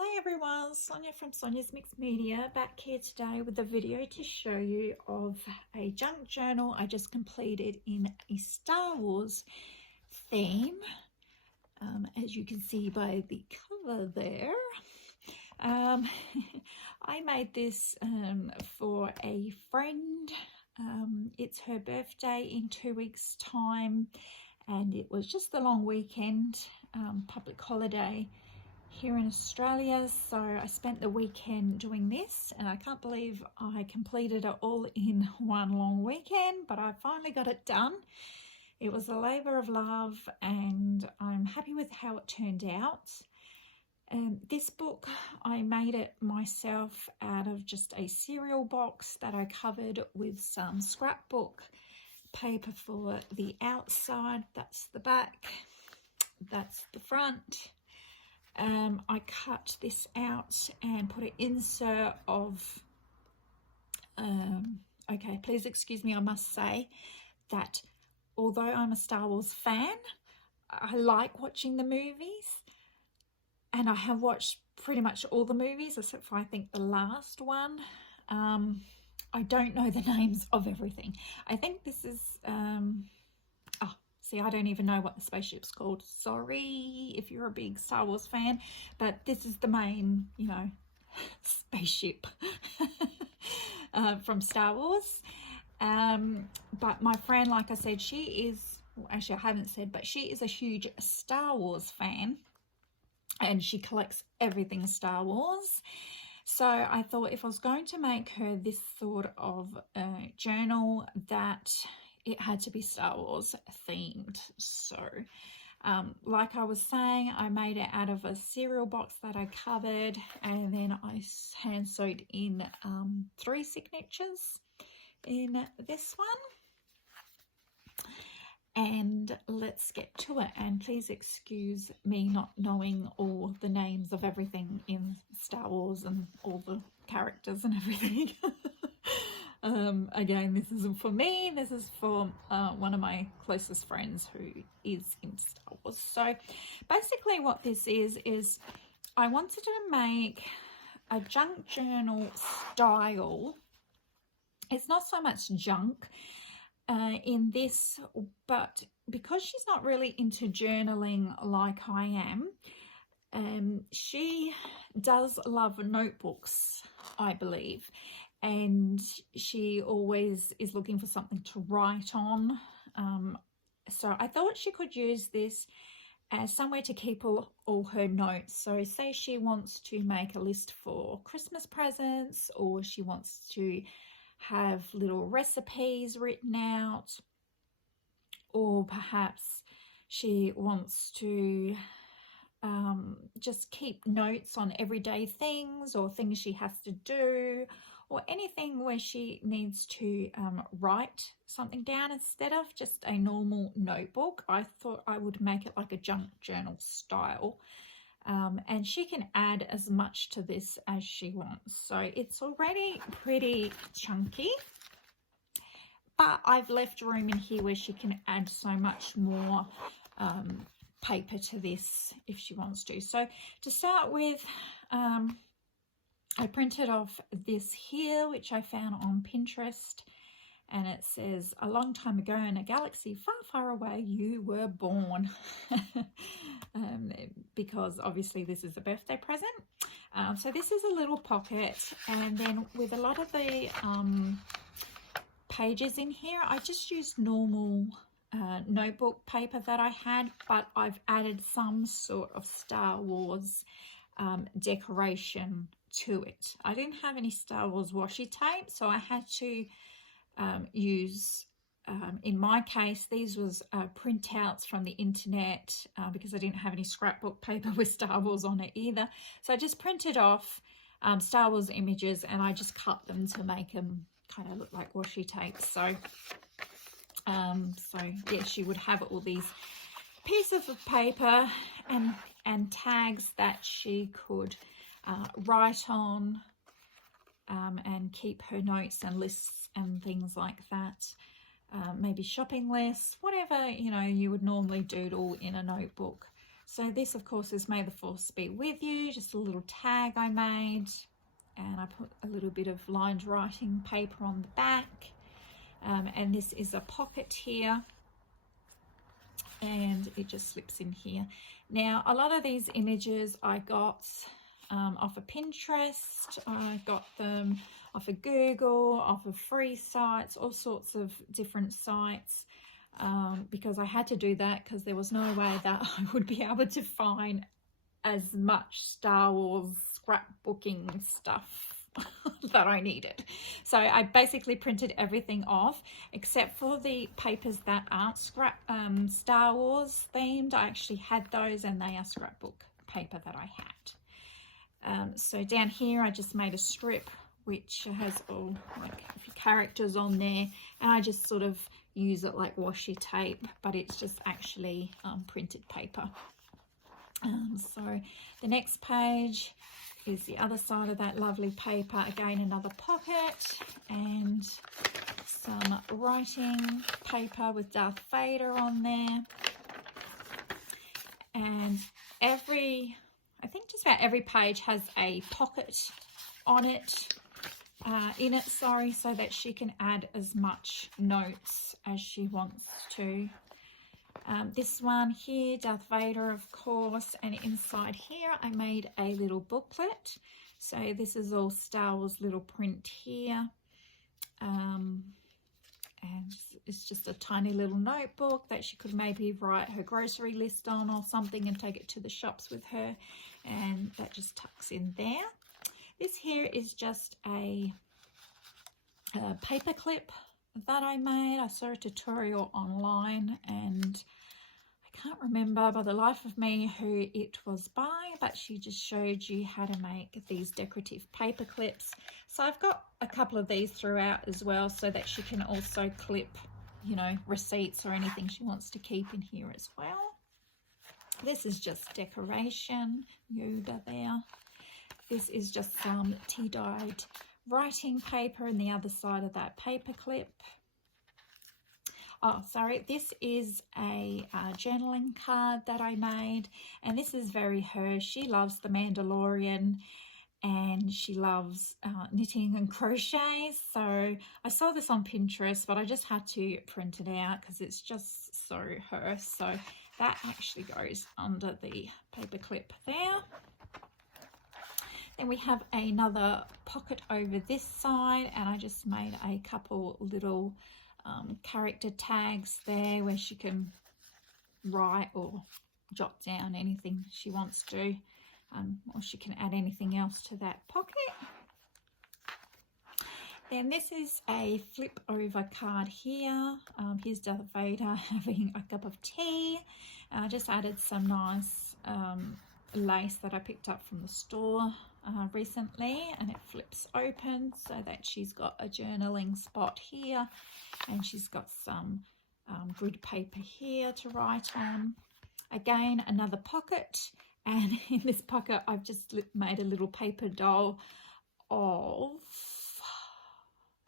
Hi everyone, Sonia from Sonia's Mixed Media back here today with a video to show you of a junk journal I just completed in a Star Wars theme. As you can see by the cover there, I made this for a friend. It's her birthday in 2 weeks time, and it was just the long weekend, public holiday here in Australia, so I spent the weekend doing this, and I can't believe I completed it all in one long weekend, but I finally got it done. It was a labour of love, and I'm happy with how it turned out. This book, I made it myself out of just a cereal box that I covered with some scrapbook paper for the outside. That's the back, that's the front. I cut this out and put an insert of, okay, please excuse me, I must say that although I'm a Star Wars fan, I like watching the movies, and I have watched pretty much all the movies except for I think the last one. I don't know the names of everything. I think this is, see, I don't even know what the spaceship's called. Sorry if you're a big Star Wars fan, but this is the main, spaceship from Star Wars. But my friend, like I said, she is, well, actually I haven't said, but she is a huge Star Wars fan, and she collects everything Star Wars. So I thought if I was going to make her this sort of journal, that it had to be Star Wars themed. So like I was saying, I made it out of a cereal box that I covered, and then I hand sewed in 3 signatures in this one. And let's get to it, and please excuse me not knowing all the names of everything in Star Wars and all the characters and everything. Again, this isn't for me, this is for one of my closest friends who is in Star Wars. So basically what this is I wanted to make a junk journal style. It's not so much junk in this, but because she's not really into journaling like I am, she does love notebooks, I believe, and she always is looking for something to write on. So I thought she could use this as somewhere to keep all her notes. So say she wants to make a list for Christmas presents, or she wants to have little recipes written out, or perhaps she wants to just keep notes on everyday things or things she has to do, or anything where she needs to write something down instead of just a normal notebook. I thought I would make it like a junk journal style. And she can add as much to this as she wants. So it's already pretty chunky, but I've left room in here where she can add so much more paper to this if she wants to. So to start with, I printed off this here, which I found on Pinterest, and it says, "A long time ago in a galaxy far, far away, you were born." Because obviously this is a birthday present. So this is a little pocket, and then with a lot of the pages in here, I just used normal notebook paper that I had, but I've added some sort of Star Wars decoration to it. I didn't have any Star Wars washi tape, so I had to use, in my case, these was printouts from the internet, because I didn't have any scrapbook paper with Star Wars on it either. So I just printed off Star Wars images, and I just cut them to make them kind of look like washi tape. So yeah, she would have all these pieces of paper and tags that she could write on, and keep her notes and lists and things like that. Maybe shopping lists, whatever you would normally doodle in a notebook. So this, of course, is May the Force Be With You, just a little tag I made. And I put a little bit of lined writing paper on the back. And this is a pocket here. And it just slips in here. Now, a lot of these images I got off of Pinterest. I got them off of Google, off of free sites, all sorts of different sites. Because I had to do that because there was no way that I would be able to find as much Star Wars scrapbooking stuff that I needed. So I basically printed everything off except for the papers that aren't Star Wars themed. I actually had those, and they are scrapbook paper that I had. So down here I just made a strip which has all like a few characters on there, and I just sort of use it like washi tape, but it's just actually printed paper. So the next page is the other side of that lovely paper. Again, another pocket and some writing paper with Darth Vader on there. And I think just about every page has a pocket on it, so that she can add as much notes as she wants to. This one here, Darth Vader, of course, and inside here I made a little booklet. So this is all Star Wars little print here. And it's just a tiny little notebook that she could maybe write her grocery list on or something and take it to the shops with her. And that just tucks in there. This here is just a paper clip that I made. I saw a tutorial online, and I can't remember by the life of me who it was by, but she just showed you how to make these decorative paper clips. So I've got a couple of these throughout as well, so that she can also clip, you know, receipts or anything she wants to keep in here as well. This is just decoration, Yoda there. This is just some tea-dyed writing paper in the other side of that paper clip. Oh, sorry, this is a journaling card that I made, and this is very her. She loves The Mandalorian, and she loves knitting and crochet. So I saw this on Pinterest, but I just had to print it out because it's just so her. So that actually goes under the paper clip there. Then we have another pocket over this side, and I just made a couple little character tags there where she can write or jot down anything she wants to, or she can add anything else to that pocket. Then this is a flip over card here. Here's Darth Vader having a cup of tea. I just added some nice lace that I picked up from the store recently, and it flips open so that she's got a journaling spot here, and she's got some grid paper here to write on. Again, another pocket, and in this pocket I've just made a little paper doll of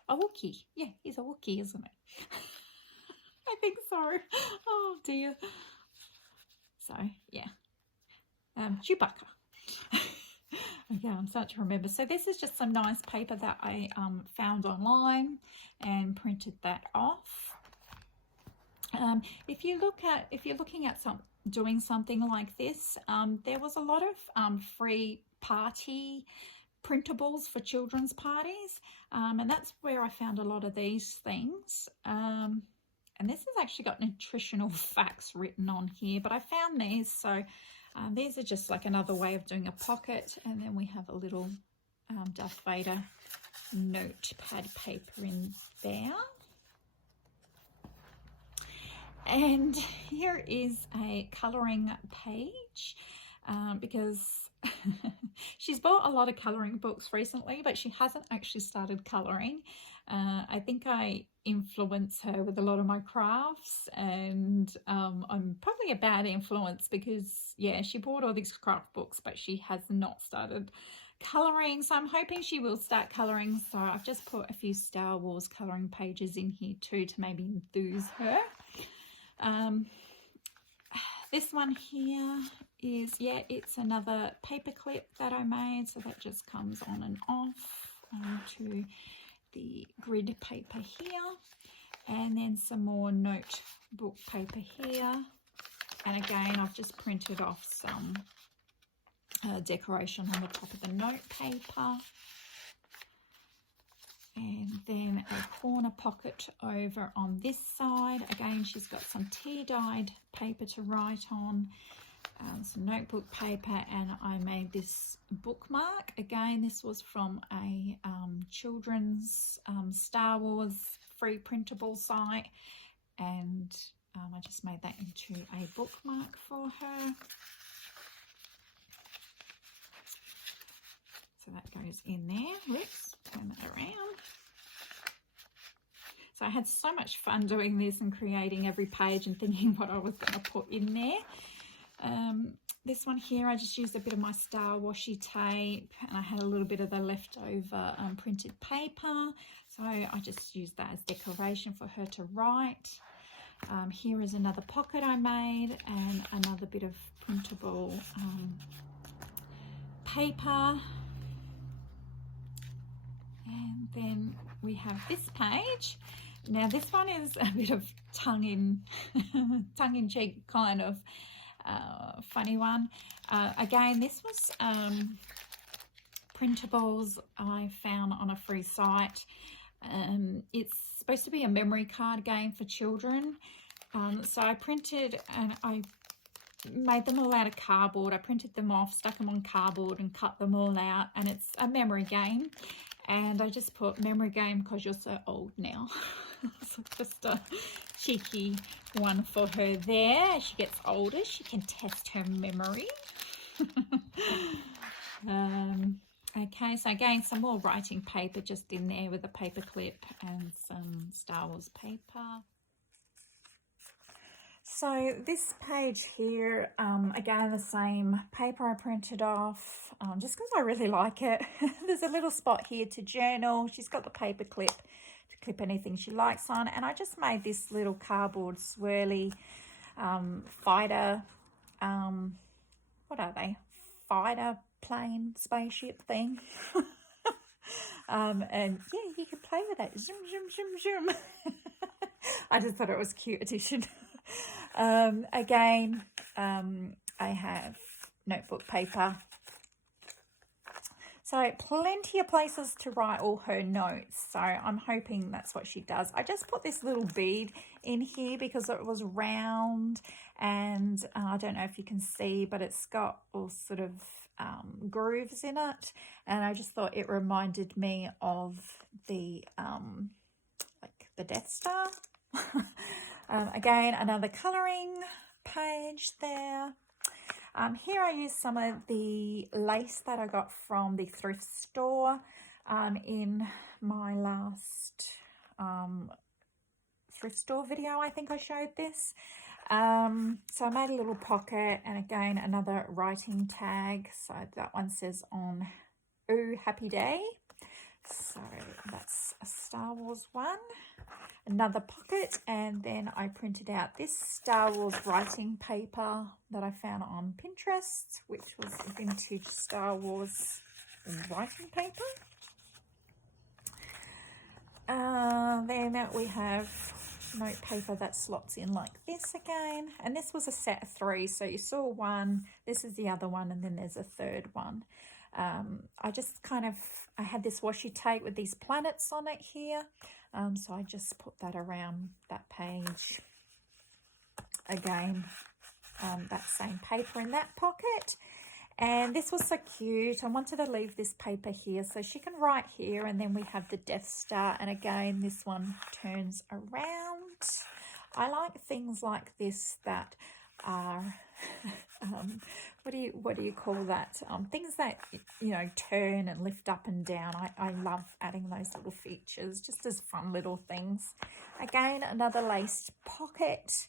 a Wookiee. Yeah, he's a Wookiee, isn't it? I think so. Oh dear. So yeah, Chewbacca. Okay, I'm starting to remember. So this is just some nice paper that I found online and printed that off. If you're looking at doing something like this, there was a lot of free party printables for children's parties, and that's where I found a lot of these things. And this has actually got nutritional facts written on here, but I found these, so these are just like another way of doing a pocket. And then we have a little Darth Vader notepad paper in there. And here is a colouring page, because she's bought a lot of colouring books recently, but she hasn't actually started colouring. I think I influence her with a lot of my crafts, and I'm probably a bad influence because, yeah, she bought all these craft books, but she has not started colouring. So I'm hoping she will start colouring. So I've just put a few Star Wars colouring pages in here too to maybe enthuse her. This one here is, yeah, it's another paper clip that I made, so that just comes on and off onto the grid paper here, and then some more notebook paper here, and again I've just printed off some decoration on the top of the note paper, and then a corner pocket over on this side. Again, she's got some tea dyed paper to write on, some notebook paper, and I made this bookmark. Again, this was from a children's Star Wars free printable site, and I just made that into a bookmark for her. So that goes in there. Whoops, turn that around. So I had so much fun doing this and creating every page and thinking what I was going to put in there. This one here, I just used a bit of my star washi tape, and I had a little bit of the leftover printed paper, so I just used that as decoration for her to write. Here is another pocket I made, and another bit of printable paper. And then we have this page. Now this one is a bit of tongue-in-cheek kind of funny one. Again, this was printables I found on a free site. It's supposed to be a memory card game for children. So I printed, and I made them all out of cardboard. I printed them off, stuck them on cardboard and cut them all out, and it's a memory game. And I just put memory game because you're so old now. So just a cheeky one for her there. As she gets older, she can test her memory. Okay, so again, some more writing paper just in there with a paper clip and some Star Wars paper. So this page here, again, the same paper I printed off, just because I really like it. There's a little spot here to journal. She's got the paper clip to clip anything she likes on. And I just made this little cardboard swirly fighter, what are they? Fighter plane spaceship thing. And yeah, you can play with that. Zoom, zoom, zoom, zoom. I just thought it was a cute addition. Again, I have notebook paper. So plenty of places to write all her notes. So I'm hoping that's what she does. I just put this little bead in here because it was round, and I don't know if you can see, but it's got all sort of grooves in it. And I just thought it reminded me of the, like the Death Star. Again, another colouring page there. Here I used some of the lace that I got from the thrift store in my last thrift store video. I think I showed this. So I made a little pocket, and again another writing tag. So that one says on Ooh Happy Day. So that's a Star Wars one. Another pocket, and then I printed out this Star Wars writing paper that I found on Pinterest, which was vintage Star Wars writing paper. Then we have note paper that slots in like this again, and this was a set of 3, so you saw one, this is the other one, and then there's a third one. I just I had this washi tape with these planets on it here, so I just put that around that page. Again, that same paper in that pocket. And this was so cute. I wanted to leave this paper here so she can write here, and then we have the Death Star, and again this one turns around. I like things like this that are what do you call that, things that, you know, turn and lift up and down. I love adding those little features just as fun little things. Again, another laced pocket.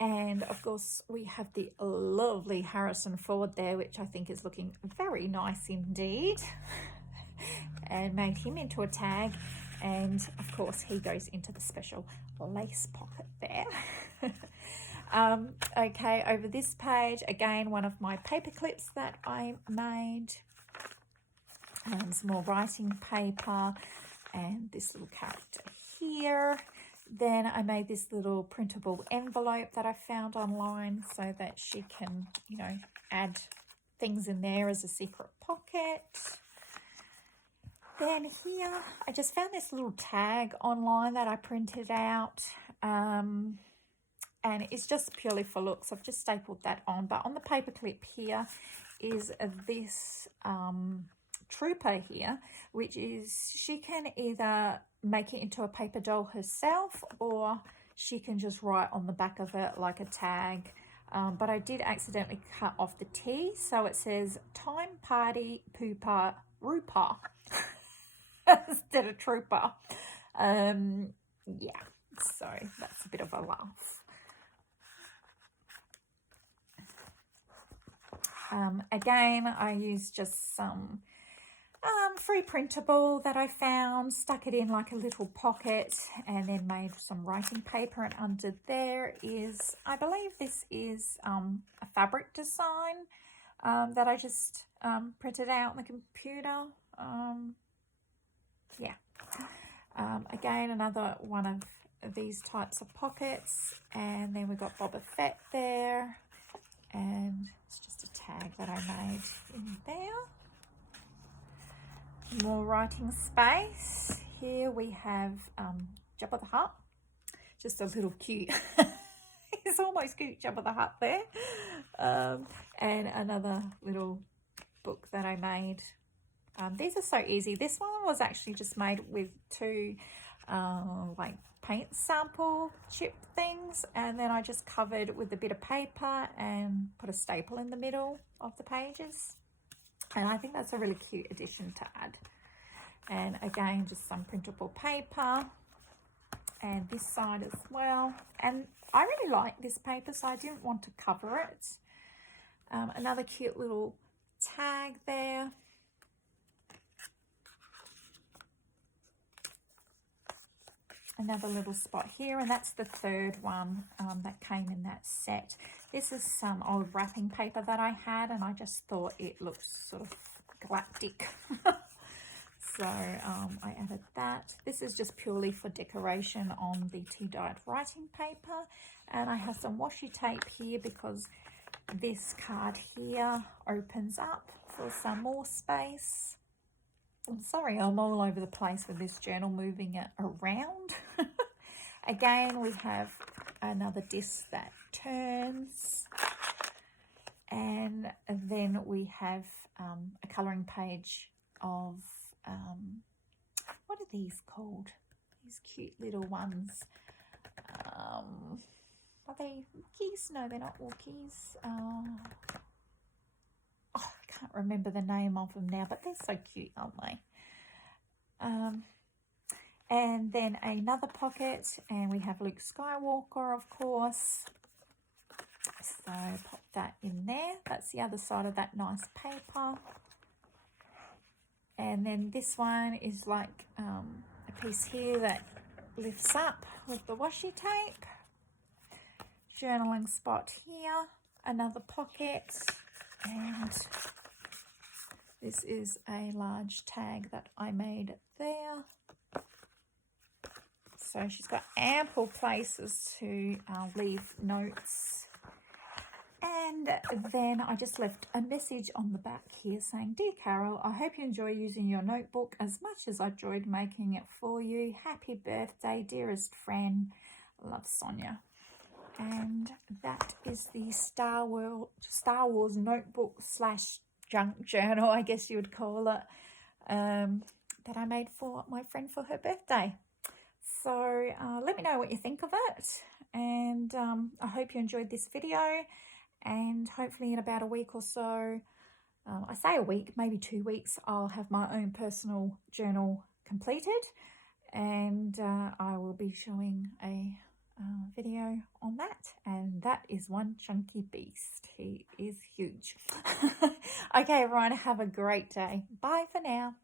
And of course we have the lovely Harrison Ford there, which I think is looking very nice indeed. And made him into a tag, and of course he goes into the special lace pocket there. Okay, over this page, again, one of my paper clips that I made. Some more writing paper and this little character here. Then I made this little printable envelope that I found online so that she can, you know, add things in there as a secret pocket. Then here, I just found this little tag online that I printed out. And it's just purely for looks. I've just stapled that on. But on the paper clip here is this trooper here, which is, she can either make it into a paper doll herself, or she can just write on the back of it like a tag. But I did accidentally cut off the T, so it says time party pooper rooper instead of trooper. Yeah, so that's a bit of a laugh. Again, I used just some free printable that I found, stuck it in like a little pocket, and then made some writing paper. And under there is, I believe this is a fabric design that I just printed out on the computer. Yeah. Again, another one of these types of pockets. And then we've got Boba Fett there. And it's just a tag that I made in there. More writing space. Here we have Jabba the Hutt. Just a little cute. It's almost cute Jabba the Hutt there. And another little book that I made. These are so easy. This one was actually just made with two like paint sample chip things, and then I just covered with a bit of paper and put a staple in the middle of the pages. And I think that's a really cute addition to add. And again, just some printable paper, and this side as well. And I really like this paper, so I didn't want to cover it. Another cute little tag there. Another little spot here, and that's the third one that came in that set. This is some old wrapping paper that I had, and I just thought it looked sort of galactic. So I added that. This is just purely for decoration on the tea-dyed writing paper. And I have some washi tape here because this card here opens up for some more space. I'm sorry, I'm all over the place with this journal, moving it around. Again, we have another disc that turns. And then we have a colouring page of, what are these called? These cute little ones. Are they Wookiees? No, they're not Wookiees. I can't remember the name of them now, but they're so cute, aren't they? And then another pocket, and we have Luke Skywalker, of course. So pop that in there. That's the other side of that nice paper. And then this one is like a piece here that lifts up with the washi tape. Journaling spot here. Another pocket. And this is a large tag that I made there. So she's got ample places to leave notes. And then I just left a message on the back here saying, "Dear Carol, I hope you enjoy using your notebook as much as I enjoyed making it for you. Happy birthday, dearest friend. Love, Sonia." And that is the Star Wars notebook / junk journal, I guess you would call it, that I made for my friend for her birthday. So let me know what you think of it, and I hope you enjoyed this video. And hopefully in about a week or so, I say a week, maybe 2 weeks, I'll have my own personal journal completed, and I will be showing a video on that. And that is one chunky beast. He is huge. Okay, everyone, have a great day. Bye for now.